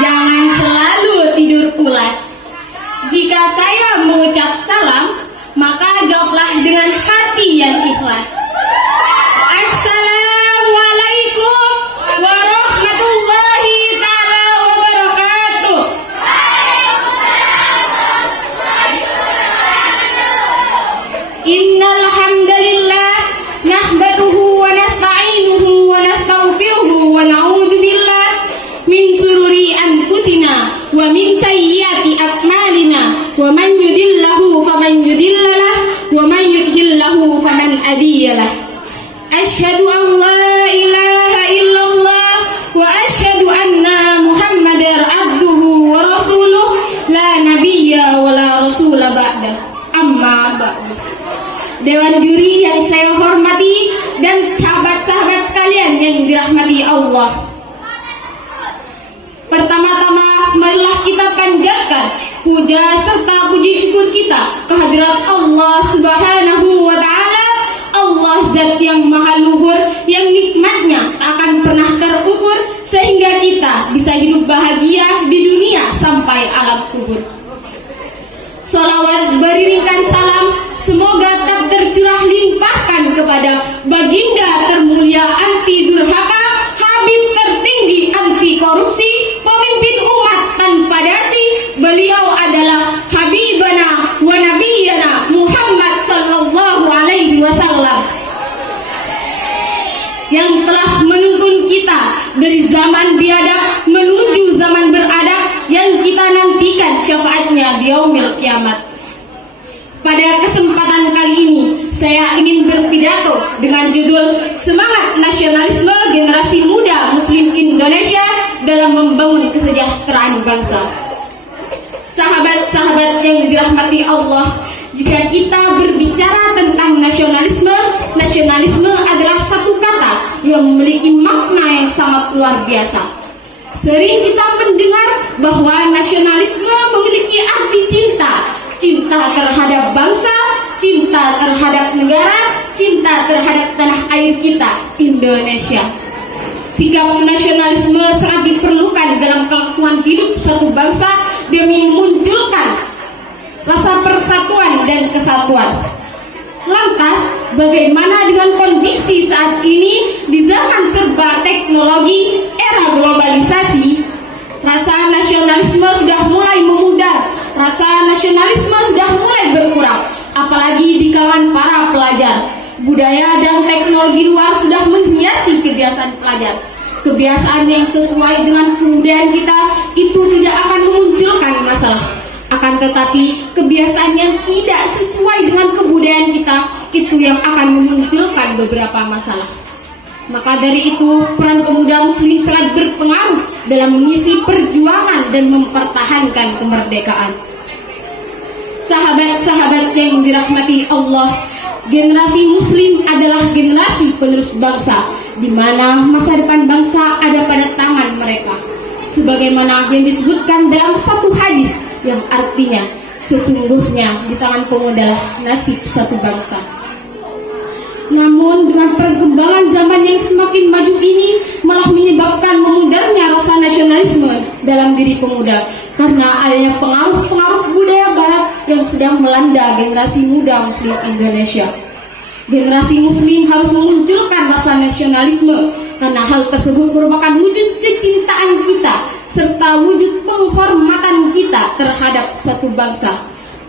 Jangan selalu tidur pulas. Jika saya mengucap salam, maka jawablah dengan hati yang ikhlas. Assalamualaikum warahmatullahi ta'ala wabarakatuh. Innal hamdalillah nahmaduhu wa nasta'inuhu wa nastaghfiruhu wa na'udzu billah min sururi anfusina wa min sayyiati a'malina wa man yudillahu faman yudillalah wa man yudhillahu faman hadiyalah. Asyhadu an la ilaha illallah wa asyhadu anna Muhammadar abduhu wa rasuluh la nabiyya wa la rasula ba'dah. Amma ba'du. Dewan juri yang saya hormati dan sahabat-sahabat sekalian yang dirahmati Allah. Pertama-tama marilah kita panjatkan puja serta puji syukur kita kehadirat Allah Subhanahu wa taala, Allah zat yang maha luhur yang nikmatnya tak akan pernah terukur sehingga kita bisa hidup bahagia di dunia sampai alam kubur. Salawat beriringkan salam semoga tak tercurah limpahkan kepada baginda termulia anti durhaka, Habib tertinggi anti korupsi, pemimpin umat tanpa dasi. Beliau adalah Habibana wa Nabiyana Muhammad sallallahu alaihi wasallam yang telah menuntun kita dari zaman biadab menuju zaman beradab yang kita nantikan syafaatnya di yaumil kiamat. Pada kesempatan kali ini saya ingin berpidato dengan judul Semangat Nasionalisme Generasi Muda Muslim Indonesia dalam Membangun Kesejahteraan Bangsa. Sahabat-sahabat yang dirahmati Allah, jika kita berbicara tentang nasionalisme, nasionalisme adalah satu kata yang memiliki makna yang sangat luar biasa. Sering kita mendengar bahwa nasionalisme memiliki arti cinta, cinta terhadap bangsa, cinta terhadap negara, cinta terhadap tanah air kita, Indonesia. Sikap nasionalisme sangat diperlukan dalam kelangsungan hidup suatu bangsa demi memunculkan rasa persatuan dan kesatuan. Lantas, bagaimana dengan kondisi saat ini di zaman serba teknologi, era globalisasi? Rasa nasionalisme sudah mulai memudar, rasa nasionalisme sudah mulai berkurang, apalagi di kalangan para pelajar. Budaya dan teknologi luar sudah menghiasi kebiasaan pelajar. Kebiasaan yang sesuai dengan kebudayaan kita itu tidak akan memunculkan masalah. Akan tetapi kebiasaan yang tidak sesuai dengan kebudayaan kita itu yang akan memunculkan beberapa masalah. Maka dari itu peran pemuda muslim sangat berpengaruh dalam mengisi perjuangan dan mempertahankan kemerdekaan. Sahabat-sahabat yang dirahmati Allah, generasi muslim adalah generasi penerus bangsa, di mana masa depan bangsa ada pada tangan mereka. Sebagaimana yang disebutkan dalam satu hadis yang artinya sesungguhnya di tangan pemuda lah nasib suatu bangsa. Namun dengan perkembangan zaman yang semakin maju ini malah menyebabkan memudarnya rasa nasionalisme dalam diri pemuda karena adanya pengaruh-pengaruh budaya barat yang sedang melanda generasi muda muslim Indonesia. Generasi muslim harus memunculkan rasa nasionalisme karena hal tersebut merupakan wujud kecintaan kita serta wujud penghormatan kita terhadap suatu bangsa.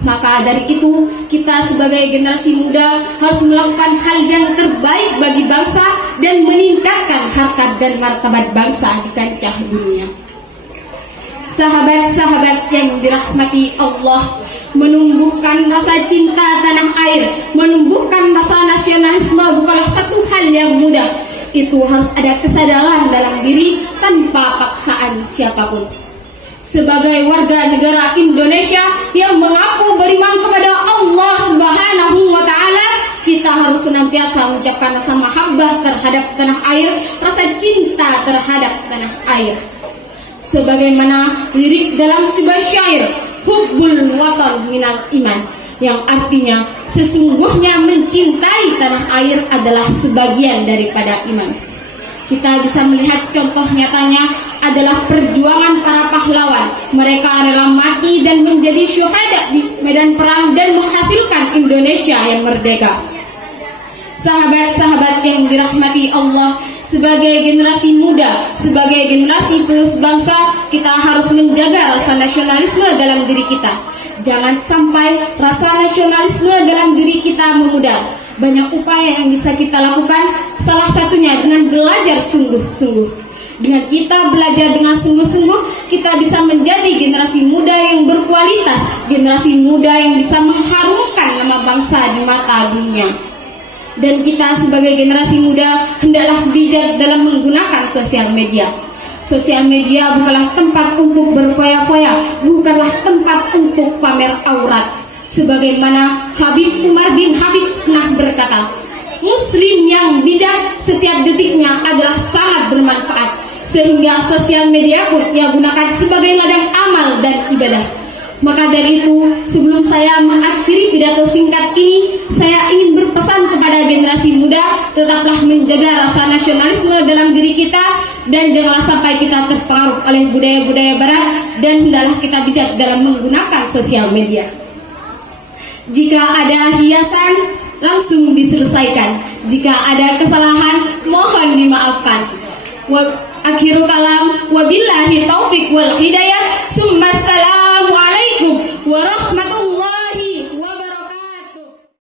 Maka dari itu kita sebagai generasi muda harus melakukan hal yang terbaik bagi bangsa dan meningkatkan harkat dan martabat bangsa di kancah dunia. Sahabat-sahabat yang dirahmati Allah, menumbuhkan rasa cinta tanah air, menumbuhkan rasa nasionalisme bukanlah satu hal yang mudah. Itu harus ada kesadaran dalam diri tanpa paksaan siapapun. Sebagai warga negara Indonesia yang mengaku beriman kepada Allah Subhanahu wa taala, kita harus senantiasa mengucapkan rasa mahabbah terhadap tanah air, rasa cinta terhadap tanah air. Sebagaimana lirik dalam sebuah syair, hubbul watan minal iman, yang artinya sesungguhnya mencintai tanah air adalah sebagian daripada iman. Kita bisa melihat contoh nyatanya adalah perjuangan para pahlawan. Mereka rela mati dan menjadi syuhada di medan perang dan menghasilkan Indonesia yang merdeka. Sahabat-sahabat yang dirahmati Allah, sebagai generasi muda, sebagai generasi penerus bangsa, kita harus menjaga rasa nasionalisme dalam diri kita. Jangan sampai rasa nasionalisme dalam diri kita memudar. Banyak upaya yang bisa kita lakukan, salah satunya dengan belajar sungguh-sungguh. Dengan kita belajar dengan sungguh-sungguh, kita bisa menjadi generasi muda yang berkualitas, generasi muda yang bisa mengharumkan nama bangsa di mata dunia. Dan kita sebagai generasi muda hendaklah bijak dalam menggunakan sosial media. Sosial media bukanlah tempat untuk berfoya-foya, bukanlah tempat untuk pamer aurat. Sebagaimana Habib Umar bin Hafid pernah berkata, Muslim yang bijak setiap detiknya adalah sangat bermanfaat, sehingga sosial media pun ia gunakan sebagai ladang amal dan ibadah. Maka dari itu, sebelum saya mengakhiri pidato singkat ini, saya ingin berpesan kepada generasi muda, tetaplah menjaga rasa nasionalisme dalam diri kita, dan janganlah sampai kita terpengaruh oleh budaya-budaya barat, dan hendaklah kita bijak dalam menggunakan sosial media. Jika ada hiasan, langsung diselesaikan. Jika ada kesalahan, mohon dimaafkan. Akhirul kalam, wabillahi taufik wal hidayah. Assalamualaikum warahmatullahi